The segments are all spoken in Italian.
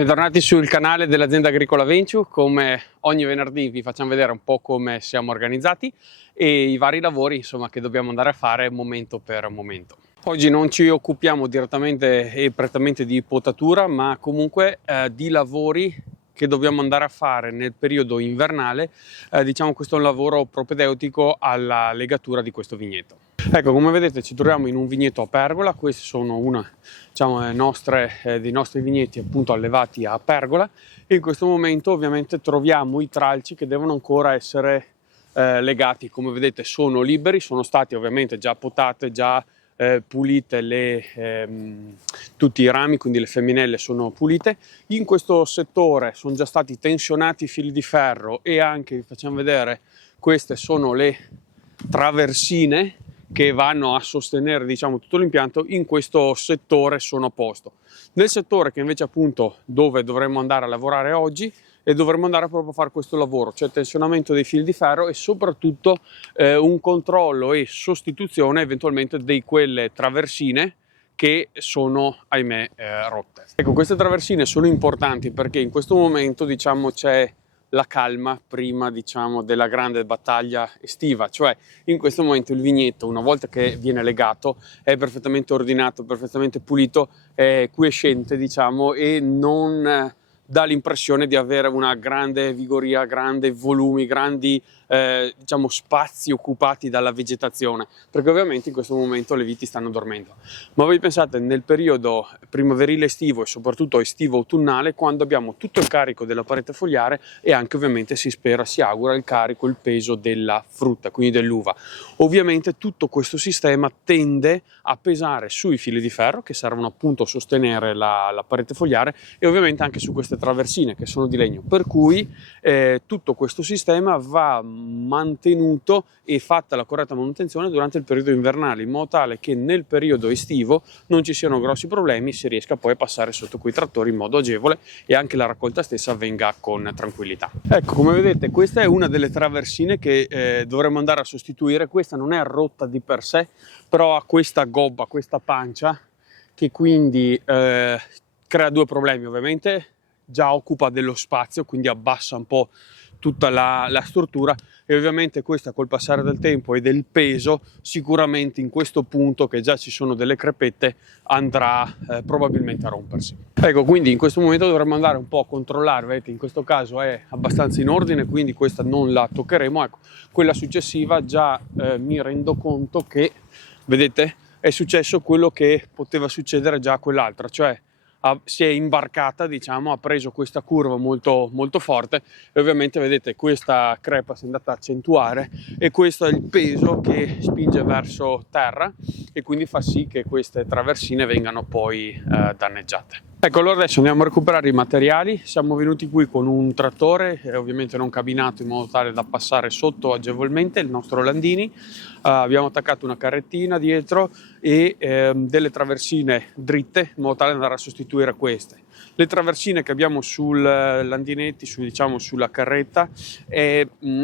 Bentornati sul canale dell'azienda agricola Venture. Come ogni venerdì vi facciamo vedere un po' come siamo organizzati e i vari lavori che dobbiamo andare a fare momento per momento. Oggi non ci occupiamo direttamente e prettamente di potatura, ma comunque di lavori che dobbiamo andare a fare nel periodo invernale. Questo è un lavoro propedeutico alla legatura di questo vigneto. Ecco, come vedete ci troviamo in un vigneto a pergola. Questi sono dei nostri vigneti appunto allevati a pergola, e in questo momento ovviamente troviamo i tralci che devono ancora essere legati. Come vedete sono liberi, sono stati ovviamente già potate, già pulite tutti i rami, quindi le femminelle sono pulite. In questo settore sono già stati tensionati i fili di ferro, e anche vi facciamo vedere, queste sono le traversine che vanno a sostenere tutto l'impianto. In questo settore sono a posto. Nel settore che invece appunto dove dovremmo andare a lavorare oggi, e dovremmo andare proprio a fare questo lavoro, cioè tensionamento dei fili di ferro e soprattutto un controllo e sostituzione eventualmente di quelle traversine che sono ahimè rotte. Ecco, queste traversine sono importanti perché in questo momento c'è la calma prima della grande battaglia estiva, cioè in questo momento il vigneto, una volta che viene legato, è perfettamente ordinato, perfettamente pulito, è quiescente e non dà l'impressione di avere una grande vigoria, grandi volumi, grandi spazi occupati dalla vegetazione, perché ovviamente in questo momento le viti stanno dormendo. Ma voi pensate nel periodo primaverile estivo e soprattutto estivo autunnale, quando abbiamo tutto il carico della parete fogliare e anche ovviamente si augura il carico, il peso della frutta, quindi dell'uva. Ovviamente tutto questo sistema tende a pesare sui fili di ferro che servono appunto a sostenere la parete fogliare, e ovviamente anche su queste traversine che sono di legno, per cui tutto questo sistema va mantenuto e fatta la corretta manutenzione durante il periodo invernale, in modo tale che nel periodo estivo non ci siano grossi problemi, si riesca poi a passare sotto quei trattori in modo agevole e anche la raccolta stessa avvenga con tranquillità. Ecco, come vedete questa è una delle traversine che dovremmo andare a sostituire. Questa non è rotta di per sé, però ha questa gobba, questa pancia, che quindi crea due problemi. Ovviamente già occupa dello spazio, quindi abbassa un po' tutta la struttura, e ovviamente questa col passare del tempo e del peso sicuramente in questo punto, che già ci sono delle crepette, andrà probabilmente a rompersi. Ecco, quindi in questo momento dovremmo andare un po' a controllare. Vedete, in questo caso è abbastanza in ordine, quindi questa non la toccheremo. Ecco, quella successiva già mi rendo conto che, vedete, è successo quello che poteva succedere già a quell'altra, cioè si è imbarcata, ha preso questa curva molto, molto forte, e ovviamente vedete questa crepa si è andata a accentuare, e questo è il peso che spinge verso terra e quindi fa sì che queste traversine vengano poi danneggiate. Ecco, allora adesso andiamo a recuperare i materiali. Siamo venuti qui con un trattore, ovviamente non cabinato in modo tale da passare sotto agevolmente, il nostro Landini. Abbiamo attaccato una carrettina dietro e delle traversine dritte in modo tale da andare a sostituire queste. Le traversine che abbiamo sul landinetti, sulla carretta,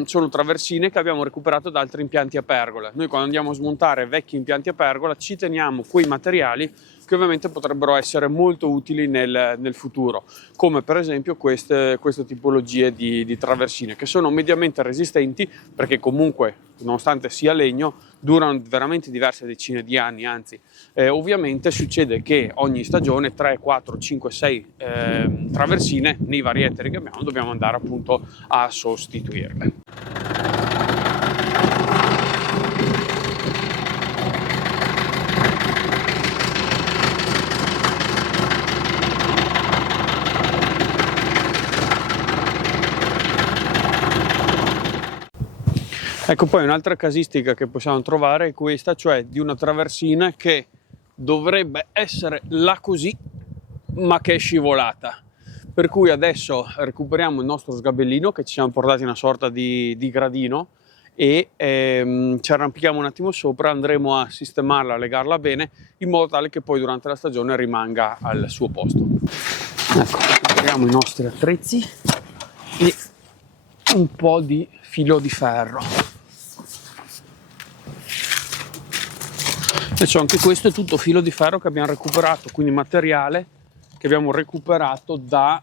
sono traversine che abbiamo recuperato da altri impianti a pergola. Noi quando andiamo a smontare vecchi impianti a pergola ci teniamo quei materiali che ovviamente potrebbero essere molto utili nel futuro, come per esempio queste tipologie di traversine, che sono mediamente resistenti, perché comunque nonostante sia legno durano veramente diverse decine di anni. Anzi, ovviamente succede che ogni stagione 3, 4, 5, 6 traversine nei vari ettari che abbiamo dobbiamo andare appunto a sostituirle. Ecco, poi un'altra casistica che possiamo trovare è questa, cioè di una traversina che dovrebbe essere là così, ma che è scivolata. Per cui adesso recuperiamo il nostro sgabellino, che ci siamo portati una sorta di gradino, e ci arrampichiamo un attimo sopra, andremo a sistemarla, a legarla bene, in modo tale che poi durante la stagione rimanga al suo posto. Ecco, recuperiamo i nostri attrezzi e un po' di filo di ferro. Adesso anche questo è tutto filo di ferro che abbiamo recuperato, quindi materiale che abbiamo recuperato da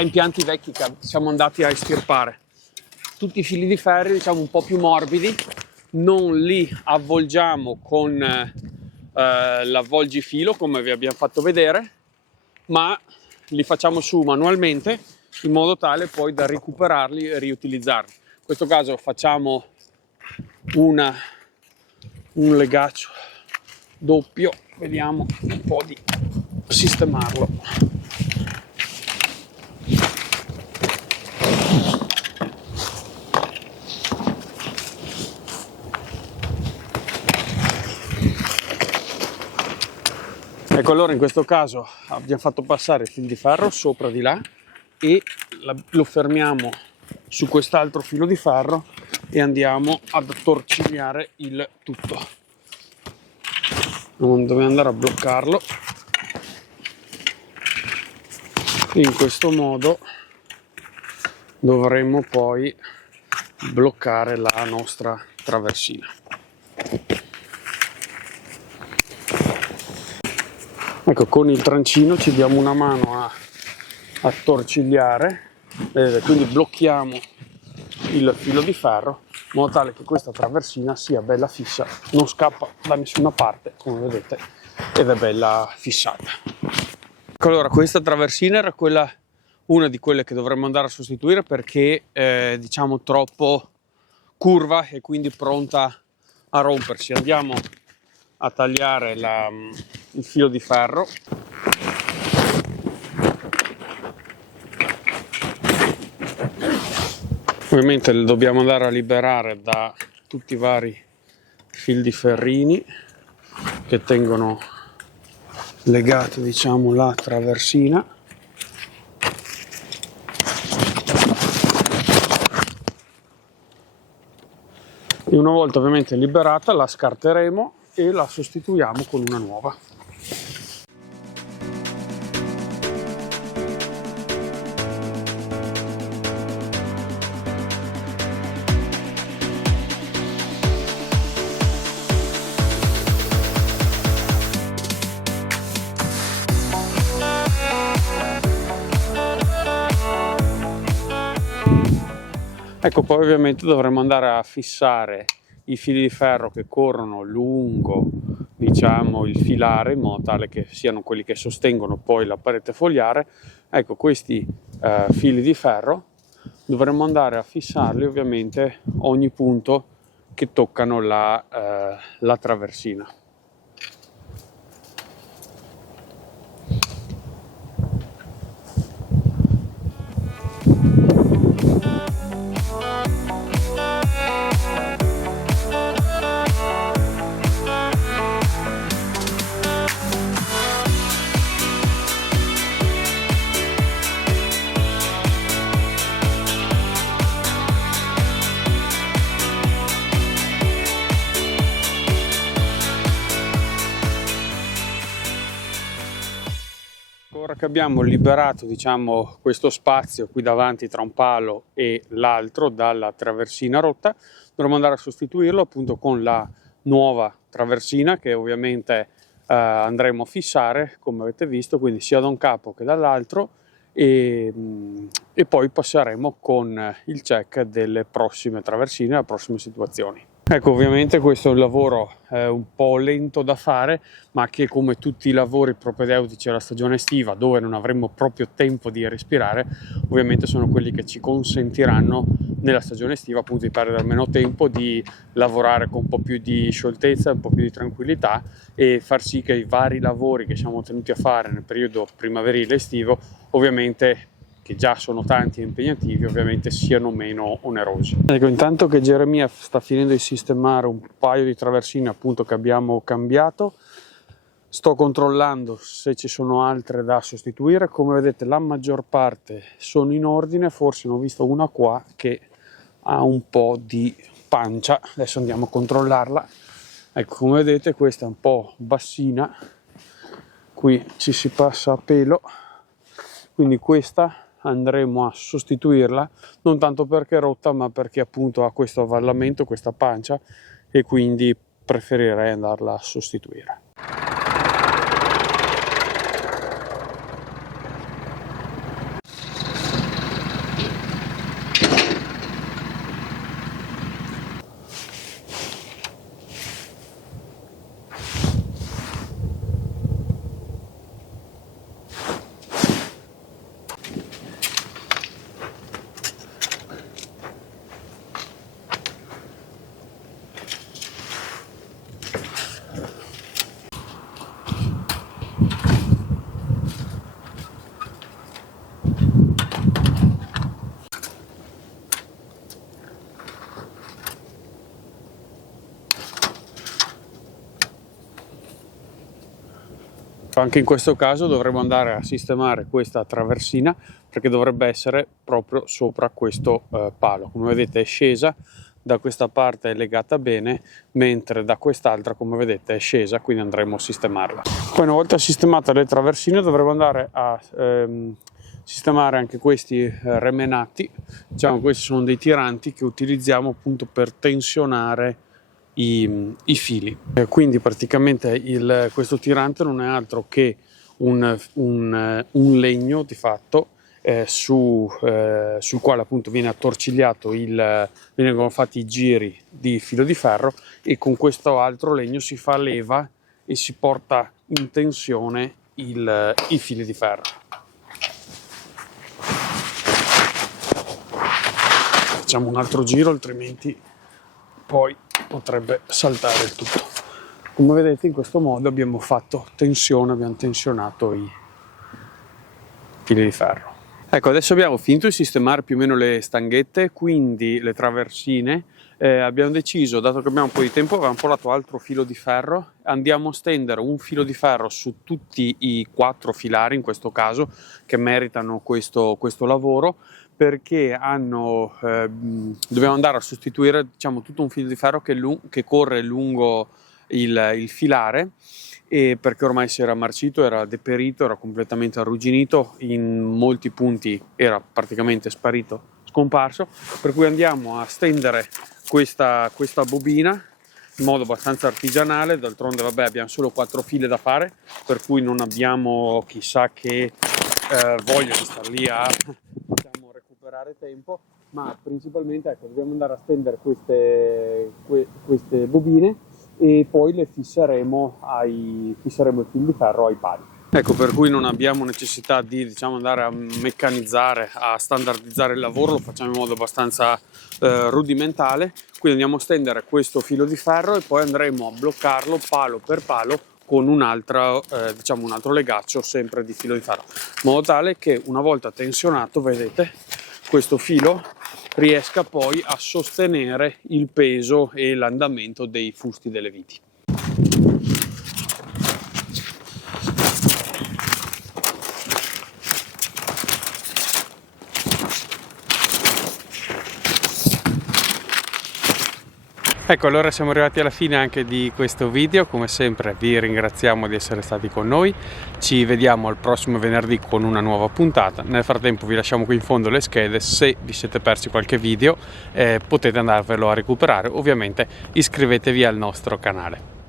impianti vecchi che siamo andati a estirpare. Tutti i fili di ferro, diciamo, un po' più morbidi, non li avvolgiamo con l'avvolgifilo come vi abbiamo fatto vedere, ma li facciamo su manualmente in modo tale poi da recuperarli e riutilizzarli. In questo caso facciamo un legaccio doppio, vediamo un po' di sistemarlo. Ecco, allora in questo caso abbiamo fatto passare il fil di ferro sopra di là e lo fermiamo su quest'altro filo di ferro e andiamo ad attorcigliare il tutto. Non dobbiamo andare a bloccarlo. In questo modo dovremmo poi bloccare la nostra traversina. Ecco, con il trancino ci diamo una mano a torcigliare, quindi blocchiamo il filo di ferro in modo tale che questa traversina sia bella fissa, non scappa da nessuna parte, come vedete, ed è bella fissata. Ecco, allora questa traversina era una di quelle che dovremmo andare a sostituire perché diciamo troppo curva e quindi pronta a rompersi. Andiamo a tagliare il filo di ferro. Ovviamente lo dobbiamo andare a liberare da tutti i vari fili di ferrini che tengono legato, diciamo, la traversina. E una volta ovviamente liberata la scarteremo e la sostituiamo con una nuova. Ecco, poi ovviamente dovremo andare a fissare i fili di ferro che corrono lungo, diciamo, il filare in modo tale che siano quelli che sostengono poi la parete fogliare. Ecco, questi fili di ferro dovremo andare a fissarli ovviamente ogni punto che toccano la traversina. Ora che abbiamo liberato, diciamo, questo spazio qui davanti tra un palo e l'altro dalla traversina rotta, dovremo andare a sostituirlo appunto con la nuova traversina che ovviamente andremo a fissare, come avete visto, quindi sia da un capo che dall'altro, e poi passeremo con il check delle prossime traversine, alle prossime situazioni. Ecco, ovviamente questo è un lavoro un po' lento da fare, ma che, come tutti i lavori propedeutici alla stagione estiva, dove non avremo proprio tempo di respirare, ovviamente sono quelli che ci consentiranno nella stagione estiva appunto di perdere meno tempo, di lavorare con un po' più di scioltezza, un po' più di tranquillità e far sì che i vari lavori che siamo tenuti a fare nel periodo primaverile estivo, ovviamente, che già sono tanti e impegnativi, ovviamente siano meno onerosi. Ecco, intanto che Geremia sta finendo di sistemare un paio di traversine appunto che abbiamo cambiato, sto controllando se ci sono altre da sostituire. Come vedete la maggior parte sono in ordine, forse ne ho visto una qua che ha un po' di pancia, adesso andiamo a controllarla. Ecco, come vedete questa è un po' bassina, qui ci si passa a pelo, quindi questa andremo a sostituirla, non tanto perché è rotta ma perché appunto ha questo avvallamento, questa pancia, e quindi preferirei andarla a sostituire. Anche in questo caso dovremo andare a sistemare questa traversina, perché dovrebbe essere proprio sopra questo palo. Come vedete è scesa, da questa parte è legata bene, mentre da quest'altra, come vedete, è scesa, quindi andremo a sistemarla. Poi, una volta sistemate le traversine, dovremo andare a sistemare anche questi remenati. Diciamo, questi sono dei tiranti che utilizziamo appunto per tensionare i fili. Quindi praticamente questo tirante non è altro che un legno di fatto, sul quale appunto viene attorcigliato vengono fatti i giri di filo di ferro, e con questo altro legno si fa leva e si porta in tensione i fili di ferro. Facciamo un altro giro, altrimenti poi potrebbe saltare il tutto. Come vedete, in questo modo abbiamo fatto tensione, abbiamo tensionato i fili di ferro. Ecco, adesso abbiamo finito di sistemare più o meno le stanghette, quindi le traversine. Abbiamo deciso, dato che abbiamo un po' di tempo, avevamo portato altro filo di ferro, andiamo a stendere un filo di ferro su tutti i 4 filari, in questo caso, che meritano questo lavoro, perché dobbiamo andare a sostituire, diciamo, tutto un filo di ferro che corre lungo il filare, e perché ormai si era marcito, era deperito, era completamente arrugginito, in molti punti era praticamente sparito, scomparso, per cui andiamo a stendere questa bobina in modo abbastanza artigianale. D'altronde vabbè, abbiamo solo 4 file da fare, per cui non abbiamo chissà che voglia di star lì a diciamo, recuperare tempo, ma principalmente ecco, dobbiamo andare a stendere queste bobine, e poi le fisseremo il filo di ferro ai pali. Ecco, per cui non abbiamo necessità di, diciamo, andare a meccanizzare, a standardizzare il lavoro, lo facciamo in modo abbastanza rudimentale. Quindi andiamo a stendere questo filo di ferro e poi andremo a bloccarlo palo per palo con un altro legaccio sempre di filo di ferro, in modo tale che una volta tensionato, vedete, questo filo riesca poi a sostenere il peso e l'andamento dei fusti delle viti. Ecco, allora siamo arrivati alla fine anche di questo video. Come sempre vi ringraziamo di essere stati con noi, ci vediamo al prossimo venerdì con una nuova puntata. Nel frattempo vi lasciamo qui in fondo le schede, se vi siete persi qualche video potete andarvelo a recuperare. Ovviamente iscrivetevi al nostro canale.